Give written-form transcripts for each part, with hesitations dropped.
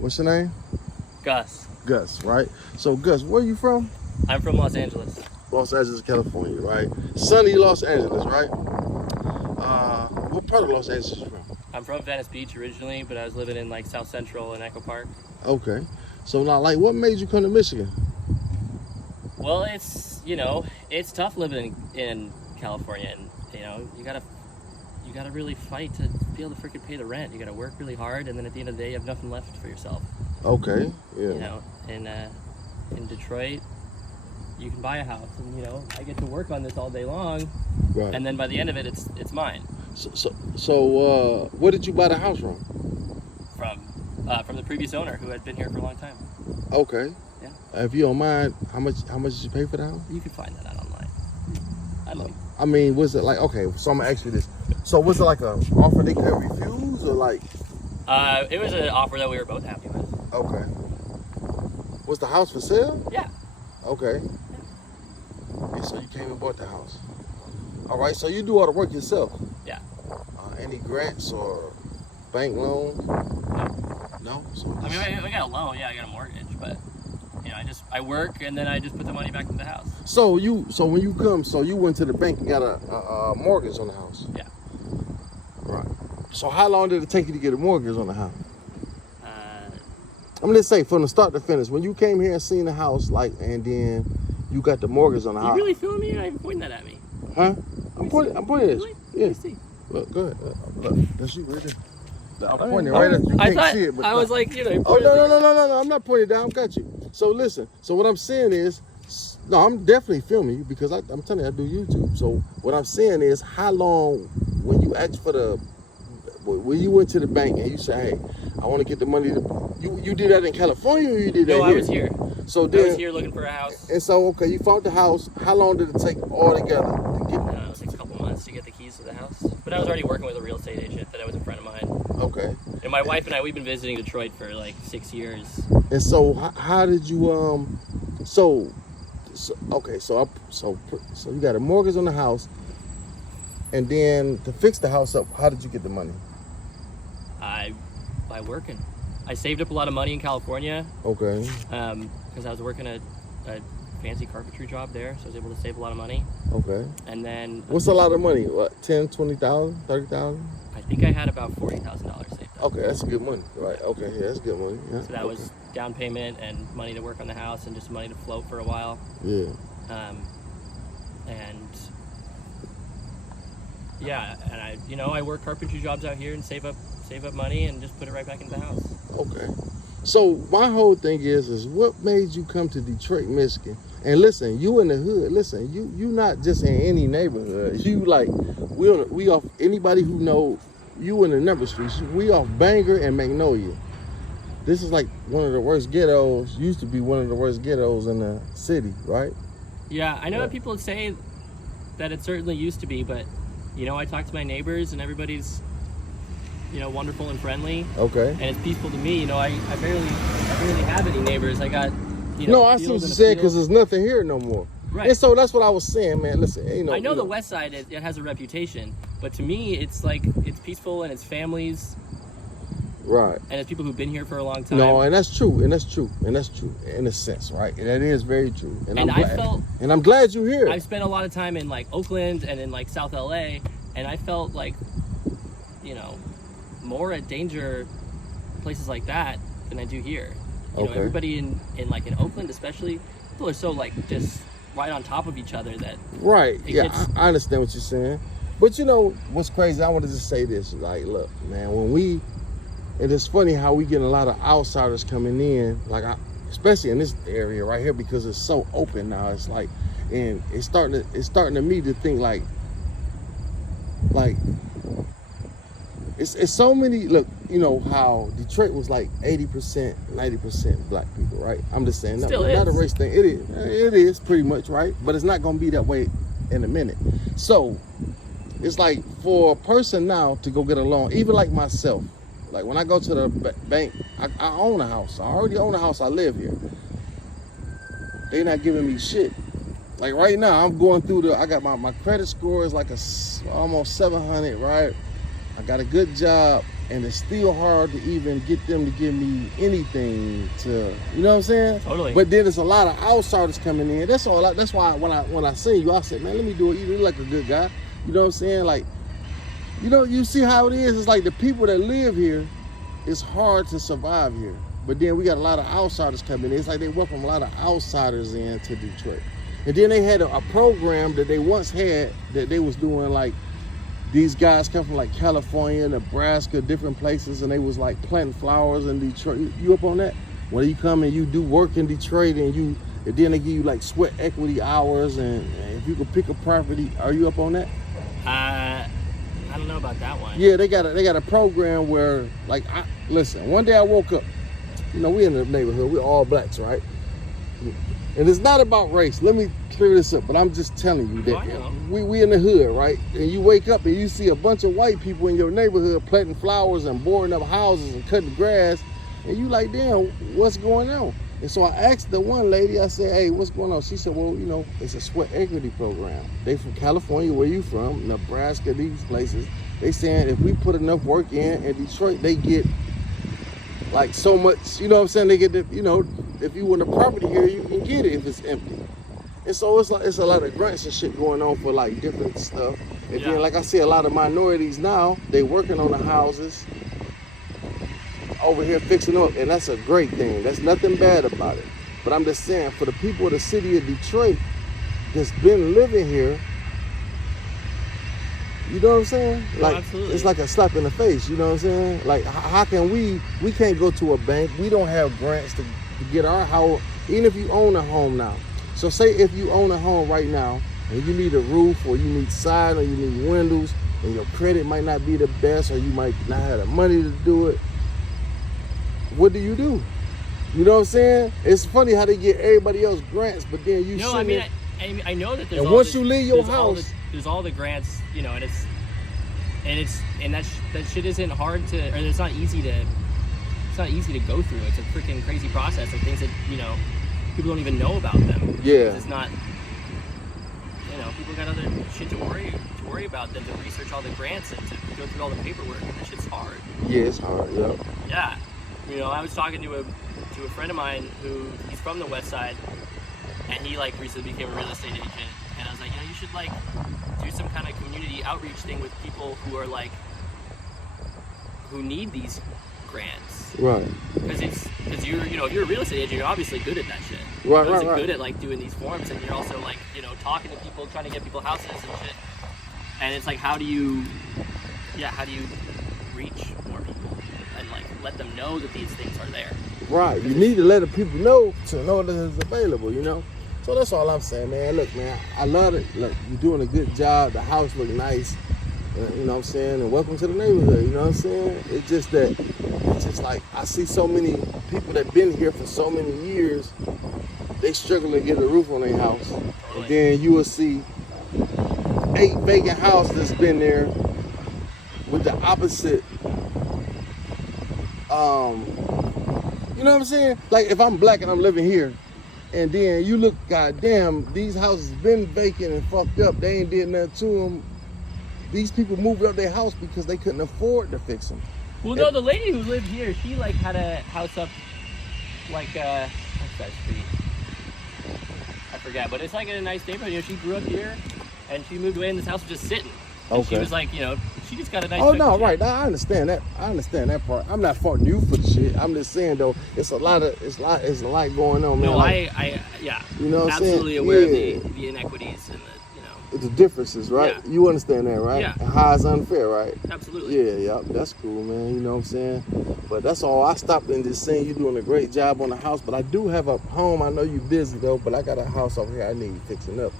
What's your name? Gus. Gus, right? So Gus, where are you from? I'm from Los Angeles. Los Angeles, California, right? Sunny Los Angeles, right? What part of Los Angeles you from? I'm from Venice Beach originally, but I was living in like South Central and Echo Park. Okay. So now, like, what made you come to Michigan? Well, it's, you know, it's tough living in California, and you know, you gotta really fight to be able to freaking pay the rent. You gotta work really hard, and then at the end of the day, you have nothing left for yourself. Okay. Yeah. You know, in Detroit, you can buy a house, and you know, I get to work on this all day long, Right. and then by the end of it, it's mine. So, where did you buy the house from? From the previous owner who had been here for a long time. Okay. Yeah. If you don't mind, how much did you pay for the house? You can find that out online. I don't know. I mean, was it like, okay, so I'm gonna ask you this. So was it like a offer they could refuse, or like? It was an offer that we were both happy with. Okay. Was the house for sale? Yeah. Okay. And so you came and bought the house. All right, so you do all the work yourself? Yeah. Any grants or bank loans? No? So I mean, we got a loan. Yeah, I got a mortgage, but you know, I work and then I just put the money back into the house. So when you come, so you went to the bank and got a mortgage on the house? Yeah. Right. So how long did it take you to get a mortgage on the house? I'm gonna say from the start to finish. When you came here and seen the house, like, and then you got the mortgage on the house. You really feeling me? You're not even pointing that at me. Huh? I'm pointing at Really? you. Yeah. Let me see. Look, go ahead. Look, that's you right there. I'm pointing right at you. You I can't thought see it, but I was like, you know. You oh pointed at me. no! I'm not pointing down. I got you. So listen. So what I'm saying is, no, I'm definitely filming you because I'm telling you I do YouTube. So what I'm saying is, how long when you asked for when you went to the bank and you said, hey, I want to get the money. You did that in California or you did that No, here? I was here. So I then, was here looking for a house. And so okay, you found the house. How long did it take all together to get? It was like a couple months to get the keys to the house. But I was already working with a real estate agent that was a friend of mine. Okay. And my wife and I, we've been visiting Detroit for like 6 years. And so how did you so you got a mortgage on the house, and then to fix the house up, how did you get the money? By working. I saved up a lot of money in California. Okay. Because I was working a fancy carpentry job there, so I was able to save a lot of money. Okay. And then what's a lot of money? What, 10, 20,000, 30,000? I think I had about $40,000 saved up. Okay, that's good money. Right. Okay, yeah, that's good money. Yeah. So that was down payment and money to work on the house and just money to float for a while. Yeah. And yeah, and I work carpentry jobs out here and save up money and just put it right back into the house. Okay. So my whole thing is what made you come to Detroit, Michigan? And listen, you in the hood. Listen, you not just in any neighborhood. You like we off anybody who know you in the number streets. We off Bangor and Magnolia. This is like one of the worst ghettos. Used to be one of the worst ghettos in the city, right? Yeah, I know that people say that it certainly used to be, but you know, I talk to my neighbors and everybody's, you know, wonderful and friendly. Okay. And it's peaceful to me. You know, I barely have any neighbors. I got, you know. No, I see what you're saying because there's nothing here no more. Right. And so that's what I was saying, man. Listen, I know the West Side it has a reputation, but to me, it's like it's peaceful and it's families. Right. And it's people who've been here for a long time. No, and that's true in a sense, right? And that is very true. And I'm glad you're here. I've spent a lot of time in like Oakland and in like South LA, and I felt like, you know, more at danger places like that than I do here. You know, everybody in Oakland especially, people are so like just right on top of each other that right. Yeah, I understand what you're saying. But you know what's crazy? I wanted to say this. Like, look, man, and it's funny how we get a lot of outsiders coming in, like especially in this area right here because it's so open now. It's like, and it's starting to me to think like it's so many. Look, you know how Detroit was like 80%, 90% black people, right? I'm just saying, not a race thing. It is pretty much, right? But it's not gonna be that way in a minute. So it's like for a person now to go get a loan, even like myself. Like when I go to the bank, I own a house. I already own a house. I live here. They not giving me shit. Like right now, I'm going through I got my credit score is like almost 700, right? I got a good job, and it's still hard to even get them to give me anything to, you know what I'm saying? Totally. But then there's a lot of outsiders coming in. That's all. That's why when I see you, I said, man, let me do it. You look like a good guy. You know what I'm saying? Like, you know, you see how it is. It's like the people that live here, it's hard to survive here. But then we got a lot of outsiders coming in. It's like they welcome a lot of outsiders into Detroit. And then they had a program that they once had that they was doing, like, these guys come from like California, Nebraska, different places, and they was like planting flowers in Detroit. You up on that? When you come and you do work in Detroit, and then they give you like sweat equity hours, and if you could pick a property, are you up on that? I don't know about that one. Yeah, they got a program where, like, listen, one day I woke up, you know, we in the neighborhood, we're all blacks, right? And it's not about race. Let me clear this up, but I'm just telling you that we in the hood, right? And you wake up and you see a bunch of white people in your neighborhood planting flowers and boarding up houses and cutting grass, and you like, damn, what's going on? And so I asked the one lady, I said, hey, what's going on? She said, well, you know, it's a sweat equity program. They from California, where you from, Nebraska, these places. They saying if we put enough work in Detroit, they get like so much, you know what I'm saying? They get, you know, if you want a property here, you can get it if it's empty. And so it's a lot of grants and shit going on for like different stuff. And then, like I see a lot of minorities now, they working on the houses over here fixing them up, and that's a great thing. That's nothing bad about it. But I'm just saying, for the people of the city of Detroit that's been living here, you know what I'm saying? Like, absolutely. It's like a slap in the face, you know what I'm saying? Like, how can we can't go to a bank, we don't have grants to get our house, even if you own a home now. So say if you own a home right now, and you need a roof, or you need siding, or you need windows, and your credit might not be the best, or you might not have the money to do it, what do? You know what I'm saying? It's funny how they get everybody else grants, but then you no, I mean, I know that there's and all once this, you leave your house, there's all the grants, you know, and that shit isn't hard to, or it's not easy to go through. It's a freaking crazy process of things that, you know, people don't even know about them. Yeah. It's not, you know, people got other shit to worry about than to research all the grants and to go through all the paperwork, and that shit's hard. Yeah, it's hard, yeah. Yeah. You know, I was talking to a friend of mine he's from the West Side, and he like recently became a real estate agent, and I was like, you know, you should like do some kind of community outreach thing with people who are like, who need these grants. Right. Because you're, you know, if you're a real estate agent, you're obviously good at that shit. Right, you're right. good at like doing these forms, and you're also like, you know, talking to people, trying to get people houses and shit. And it's like, how do you reach more people and like let them know that these things are there? Right. You need to let the people know to know that it's available, you know? So that's all I'm saying, man. Look, man, I love it. Look, you're doing a good job. The house look nice. You know what I'm saying? And welcome to the neighborhood, you know what I'm saying? It's just like, I see so many people that been here for so many years, they struggle to get a roof on their house. And then you will see 8 vacant houses that's been there with the opposite, you know what I'm saying? Like, if I'm black and I'm living here, and then you look, goddamn, these houses been vacant and fucked up, they ain't did nothing to them. These people moved up their house because they couldn't afford to fix them. Well, no, the lady who lived here, she like had a house up, like what's that street? I forget, but it's like in a nice neighborhood. You know, she grew up here, and she moved away, and this house was just sitting. And she was like, you know, she just got a nice. Oh no, right? I understand that. I understand that part. I'm not faulting you for the shit. I'm just saying though, it's a lot going on, man. No, like, yeah. You know what I'm saying? Absolutely aware of the inequities and the differences, right? Yeah. You understand that, right? Yeah. And how it's unfair, right? Absolutely. Yeah, that's cool, man. You know what I'm saying? But that's all. I stopped and just saying you're doing a great job on the house. But I do have a home. I know you're busy though, but I got a house over here I need fixing up.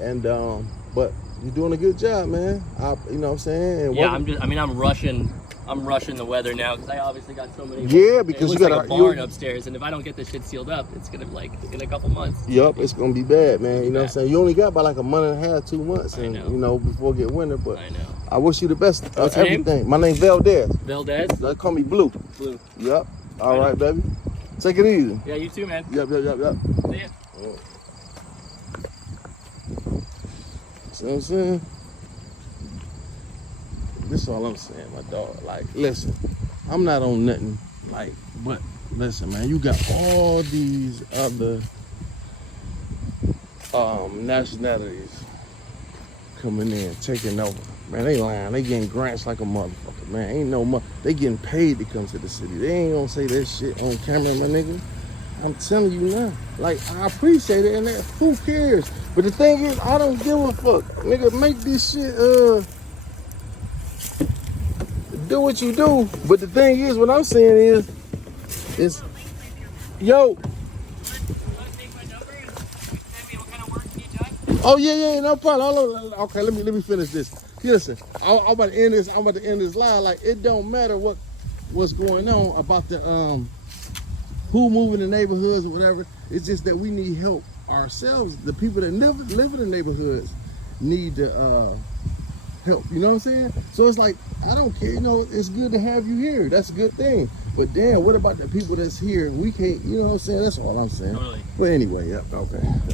And but you're doing a good job, man. You know what I'm saying? And yeah, I'm rushing the weather now because I obviously got so many. Yeah, because it you looks got like a barn upstairs, and if I don't get this shit sealed up, it's gonna like in a couple months. Yep, it's gonna be bad, man. You know what I'm saying? You only got about like a month and a half, 2 months, and you know before it get winter. But I know. I wish you the best. What's your everything. name? My name's Valdez. Valdez. They call me Blue. Blue. Yep. All right, baby. Take it easy. Yeah, you too, man. Yep. See ya. See what I'm saying? This is all I'm saying, my dog. Like, listen, I'm not on nothing. Like, but listen, man, you got all these other nationalities coming in, taking over. Man, they lying. They getting grants like a motherfucker, man. Ain't no they getting paid to come to the city. They ain't gonna say that shit on camera, my nigga. I'm telling you now. Like, I appreciate it, and that, who cares? But the thing is, I don't give a fuck. Nigga, make this shit, do what you do. But the thing is, what I'm saying is, yo. Oh yeah, no problem. Hold on. Okay, let me finish this. Listen, I'm about to end this. I'm about to end this live. Like, it don't matter what's going on about the who moving the neighborhoods or whatever. It's just that we need help ourselves. The people that live in the neighborhoods need to help. You know what I'm saying? So it's like, I don't care. You know, it's good to have you here. That's a good thing. But damn, what about the people that's here? We can't. You know what I'm saying? That's all I'm saying. Totally. But anyway, yep. Okay.